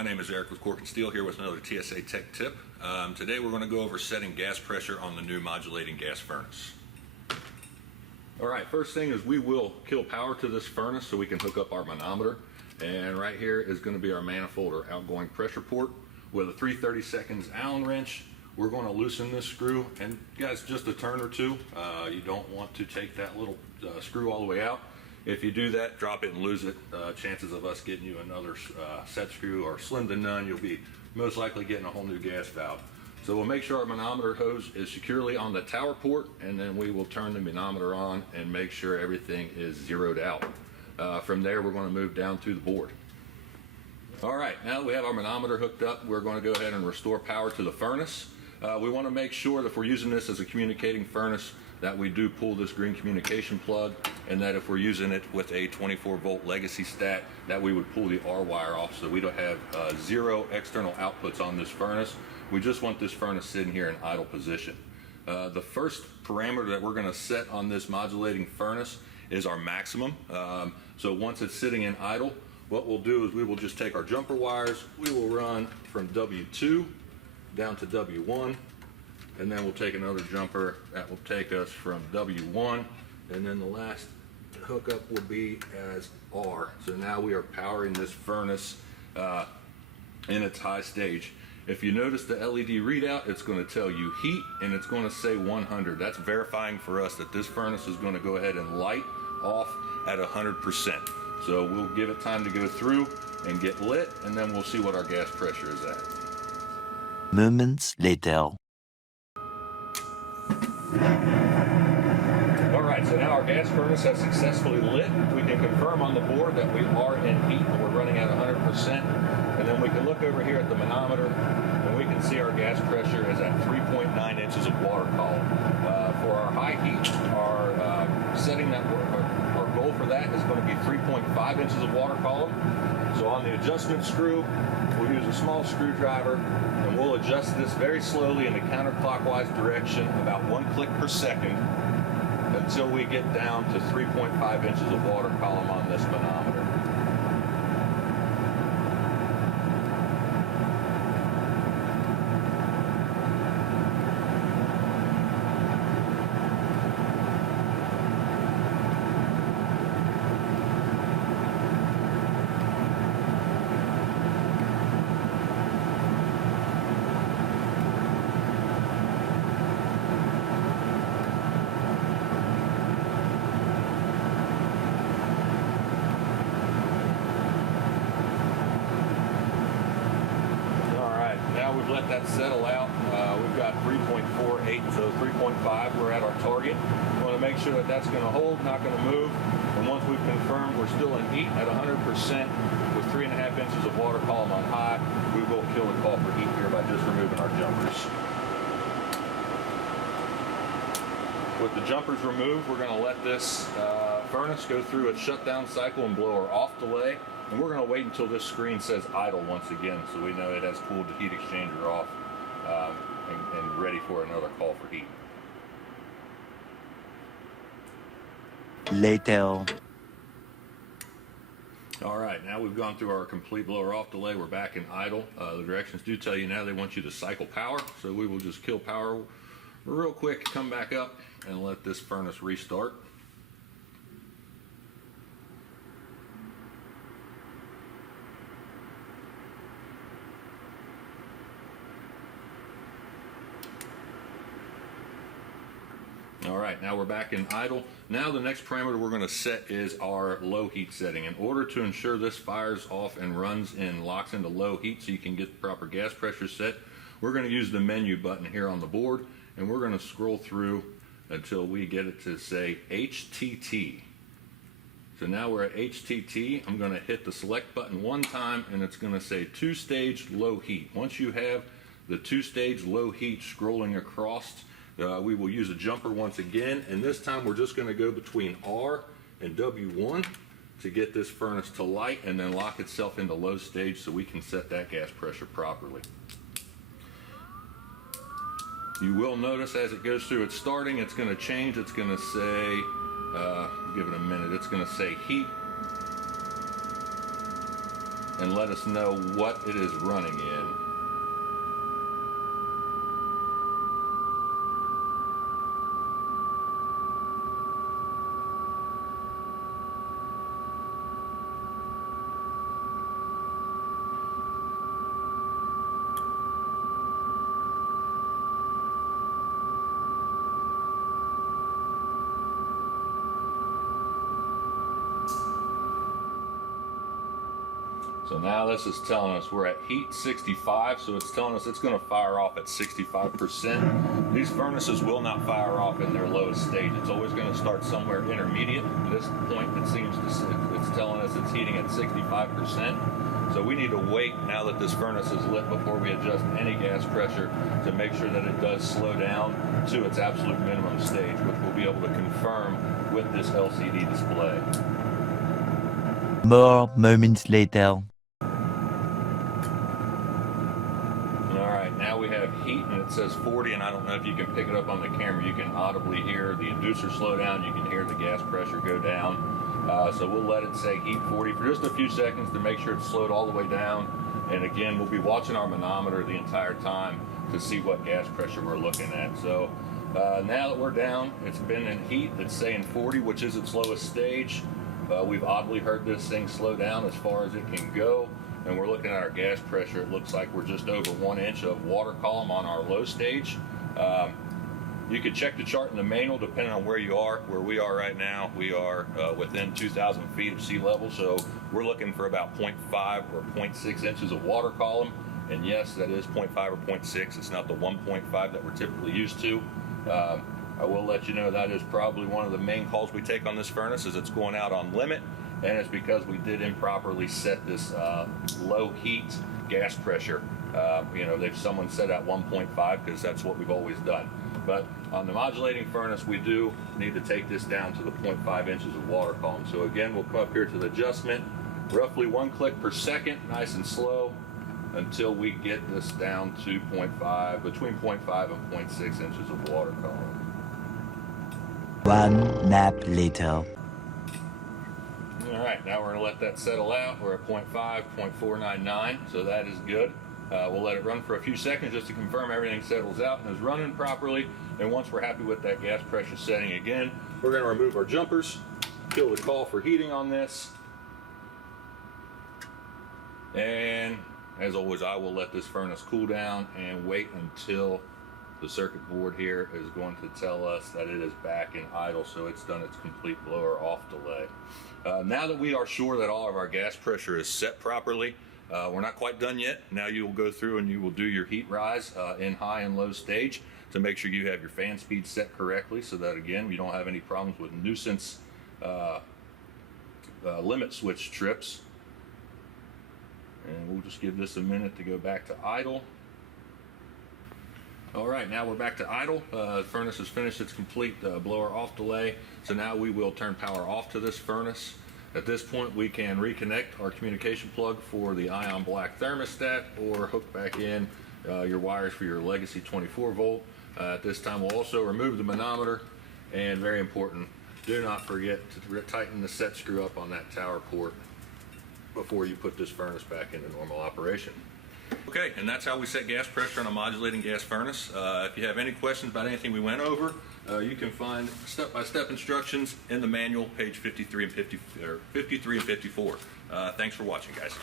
my name is Eric with Cork and Steel here with another TSA Tech Tip. Today we're going to go over setting gas pressure on the new modulating gas furnace. Alright, first thing is we will kill power to this furnace so we can hook up our manometer. And right here is going to be our manifold or outgoing pressure port. With a 3/32 Allen wrench, we're going to loosen this screw, and guys, just a turn or two. You don't want to take that little screw all the way out. If you do that, drop it and lose it. Chances of us getting you another set screw are slim to none. You'll be most likely getting a whole new gas valve. So we'll make sure our manometer hose is securely on the tower port, and then we will turn the manometer on and make sure everything is zeroed out. From there, we're going to move down through the board. All right, now that we have our manometer hooked up, we're going to go ahead and restore power to the furnace. We want to make sure that if we're using this as a communicating furnace, that we do pull this green communication plug, and that if we're using it with a 24-volt legacy stat, that we would pull the R wire off so we don't have zero external outputs on this furnace. We just want this furnace sitting here in idle position. The first parameter that we're going to set on this modulating furnace is our maximum. So once it's sitting in idle, what we'll do is we will just take our jumper wires, we will run from W2 down to W1, and then we'll take another jumper that will take us from W1, and then the last hookup will be as R. So now we are powering this furnace in its high stage. If you notice the LED readout, it's going to tell you heat, and it's going to say 100. That's verifying for us that this furnace is going to go ahead and light off at 100%. So we'll give it time to go through and get lit, and then we'll see what our gas pressure is at. Moments later. Alright, so now our gas furnace has successfully lit. We can confirm on the board that we are in heat and we're running at 100%. And then we can look over here at the manometer and we can see our gas pressure is at 3.9 inches of water column. For our high heat, our setting that our goal for that is going to be 3.5 inches of water column. So on the adjustment screw, we'll use a small screwdriver and we'll adjust this very slowly in a counterclockwise direction, about 1 click per second, until we get down to 3.5 inches of water column on this manometer. We've let that settle out. We've got 3.48, so 3.5, we're at our target. We want to make sure that that's going to hold, not going to move. And once we've confirmed we're still in heat at 100% with 3.5 inches of water column on high, we will kill the call for heat here by just removing our jumpers. With the jumpers removed, we're going to let this furnace go through its shutdown cycle and blow our off delay. And we're going to wait until this screen says idle once again, so we know it has cooled the heat exchanger off and ready for another call for heat. Later. All right, now we've gone through our complete blower off delay. We're back in idle. The directions do tell you now they want you to cycle power, so we will just kill power real quick, come back up, and let this furnace restart. All right, now we're back in idle. Now the next parameter we're going to set is our low heat setting. In order to ensure this fires off and runs and locks into low heat so you can get the proper gas pressure set, we're going to use the menu button here on the board, and we're going to scroll through until we get it to say HTT. So now we're at HTT. I'm going to hit the select button one time, and it's going to say 2-stage low heat. Once you have the 2-stage low heat scrolling across, we will use a jumper once again, and this time we're just going to go between R and W1 to get this furnace to light and then lock itself into low stage so we can set that gas pressure properly. You will notice as it goes through its starting, it's going to change. It's going to say, give it a minute, it's going to say heat. and let us know what it is running in. So now this is telling us we're at heat 65, so it's telling us it's going to fire off at 65%. These furnaces will not fire off in their lowest stage. It's always going to start somewhere intermediate. At this point, it's telling us it's heating at 65%. So we need to wait now that this furnace is lit before we adjust any gas pressure to make sure that it does slow down to its absolute minimum stage, which we'll be able to confirm with this LCD display. More moments later. Now we have heat and it says 40, and I don't know if you can pick it up on the camera. You can audibly hear the inducer slow down. You can hear the gas pressure go down. So we'll let it say heat 40 for just a few seconds to make sure it's slowed all the way down. And again, we'll be watching our manometer the entire time to see what gas pressure we're looking at. So now that we're down, it's been in heat. It's saying 40, which is its lowest stage. We've audibly heard this thing slow down as far as it can go. And we're looking at our gas pressure. It looks like we're just over 1 inch of water column on our low stage. You can check the chart in the manual depending on where you are. Where we are right now, we are within 2,000 feet of sea level, so we're looking for about 0.5 or 0.6 inches of water column. And yes, that is 0.5 or 0.6. It's not the 1.5 that we're typically used to. I will let you know that is probably one of the main calls we take on this furnace, is it's going out on limit. And it's because we did improperly set this low heat gas pressure. Someone set at 1.5 because that's what we've always done. But on the modulating furnace, we do need to take this down to the 0.5 inches of water column. So again, we'll come up here to the adjustment, roughly 1 click per second, nice and slow, until we get this down to between 0.5 and 0.6 inches of water column. One nap later. All right, now we're going to let that settle out. We're at 0.5, 0.499, so that is good. We'll let it run for a few seconds just to confirm everything settles out and is running properly. And once we're happy with that gas pressure setting again, we're going to remove our jumpers, kill the call for heating on this. And as always, I will let this furnace cool down and wait until the circuit board here is going to tell us that it is back in idle, so it's done its complete blower off delay. Now that we are sure that all of our gas pressure is set properly, we're not quite done yet. Now you will go through and you will do your heat rise in high and low stage to make sure you have your fan speed set correctly, so that again, you don't have any problems with nuisance limit switch trips. And we'll just give this a minute to go back to idle. All right, now we're back to idle. The furnace has finished its complete blower off delay. So now we will turn power off to this furnace. At this point, we can reconnect our communication plug for the ion black thermostat or hook back in your wires for your legacy 24 volt. At this time, we'll also remove the manometer, and very important, do not forget to tighten the set screw up on that tower port before you put this furnace back into normal operation. Okay, and that's how we set gas pressure on a modulating gas furnace. If you have any questions about anything we went over, you can find step-by-step instructions in the manual, page 53 and 54. Thanks for watching, guys.